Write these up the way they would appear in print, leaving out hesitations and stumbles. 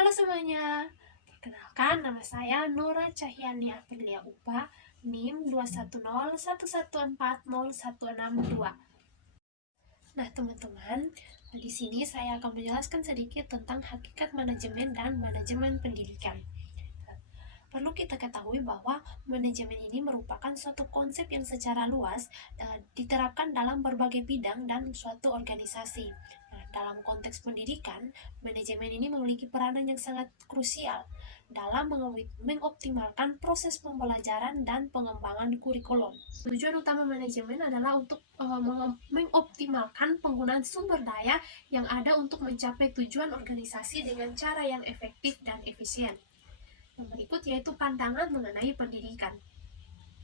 Halo semuanya, perkenalkan nama saya Nura Cahyani Aprilia Upa, NIM 21011140162. Nah teman-teman, di sini saya akan menjelaskan sedikit tentang hakikat manajemen dan manajemen pendidikan. Perlu kita ketahui bahwa manajemen ini merupakan suatu konsep yang secara luas diterapkan dalam berbagai bidang dan suatu organisasi. Nah, dalam konteks pendidikan, manajemen ini memiliki peranan yang sangat krusial dalam mengoptimalkan proses pembelajaran dan pengembangan kurikulum. Tujuan utama manajemen adalah untuk mengoptimalkan penggunaan sumber daya yang ada untuk mencapai tujuan organisasi dengan cara yang efektif dan efisien. Yang berikut yaitu pandangan mengenai pendidikan.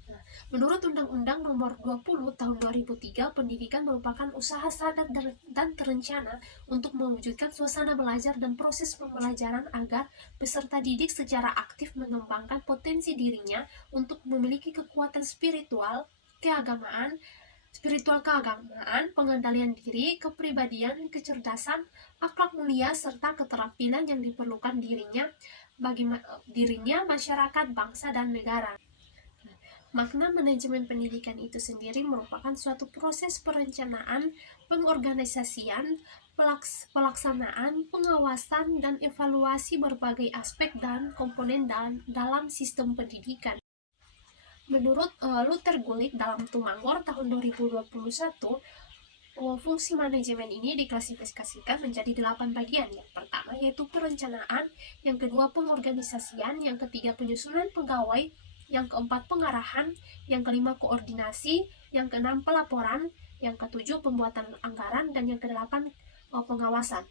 Nah, menurut Undang-Undang Nomor 20 Tahun 2003, pendidikan merupakan usaha sadar dan terencana untuk mewujudkan suasana belajar dan proses pembelajaran agar peserta didik secara aktif mengembangkan potensi dirinya untuk memiliki kekuatan spiritual keagamaan, pengendalian diri, kepribadian, kecerdasan, akhlak mulia, serta keterampilan yang diperlukan dirinya, masyarakat, bangsa, dan negara. Makna manajemen pendidikan itu sendiri merupakan suatu proses perencanaan, pengorganisasian, pelaksanaan, pengawasan, dan evaluasi berbagai aspek dan komponen dalam sistem pendidikan. Menurut Luther Gulick dalam Tumangor tahun 2021, fungsi manajemen ini diklasifikasikan menjadi 8 bagian. Yang pertama yaitu perencanaan, yang kedua pengorganisasian, yang ketiga penyusunan pegawai, yang keempat pengarahan, yang kelima koordinasi, yang keenam pelaporan, yang ketujuh pembuatan anggaran, dan yang kedelapan pengawasan.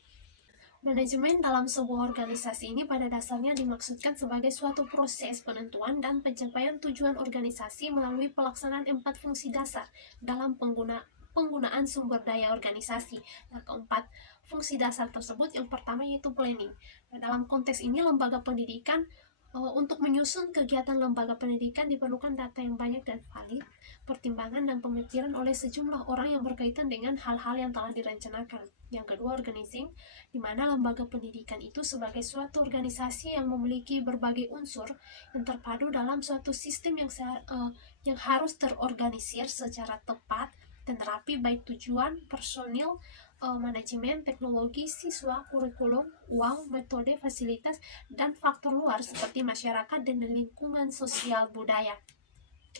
Manajemen dalam sebuah organisasi ini pada dasarnya dimaksudkan sebagai suatu proses penentuan dan pencapaian tujuan organisasi melalui pelaksanaan 4 fungsi dasar dalam penggunaan sumber daya organisasi. Nah, keempat fungsi dasar tersebut yang pertama yaitu planning. Nah, dalam konteks ini lembaga pendidikan untuk menyusun kegiatan lembaga pendidikan diperlukan data yang banyak dan valid, pertimbangan dan pemikiran oleh sejumlah orang yang berkaitan dengan hal-hal yang telah direncanakan. Yang kedua, organizing, di mana lembaga pendidikan itu sebagai suatu organisasi yang memiliki berbagai unsur yang terpadu dalam suatu sistem yang harus terorganisir secara tepat dan rapi, baik tujuan, personil, manajemen, teknologi, siswa, kurikulum, uang, metode, fasilitas, dan faktor luar seperti masyarakat dan lingkungan sosial budaya.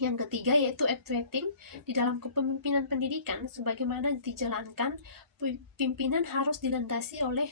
Yang ketiga yaitu actuating, di dalam kepemimpinan pendidikan sebagaimana dijalankan, pimpinan harus dilandasi oleh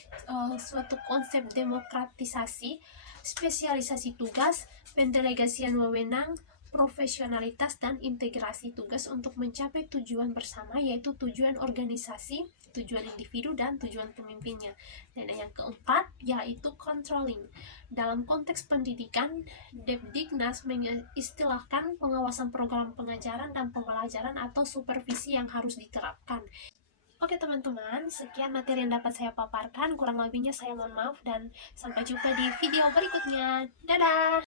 suatu konsep demokratisasi, spesialisasi tugas, pendelegasian wewenang, profesionalitas, dan integrasi tugas untuk mencapai tujuan bersama yaitu tujuan organisasi, tujuan individu, dan tujuan pemimpinnya. Dan yang keempat yaitu controlling. Dalam konteks pendidikan, Depdiknas mengistilahkan pengawasan program pengajaran dan pembelajaran atau supervisi yang harus diterapkan. Oke teman-teman, sekian materi yang dapat saya paparkan. Kurang lebihnya saya mohon maaf dan sampai jumpa di video berikutnya. Dadah!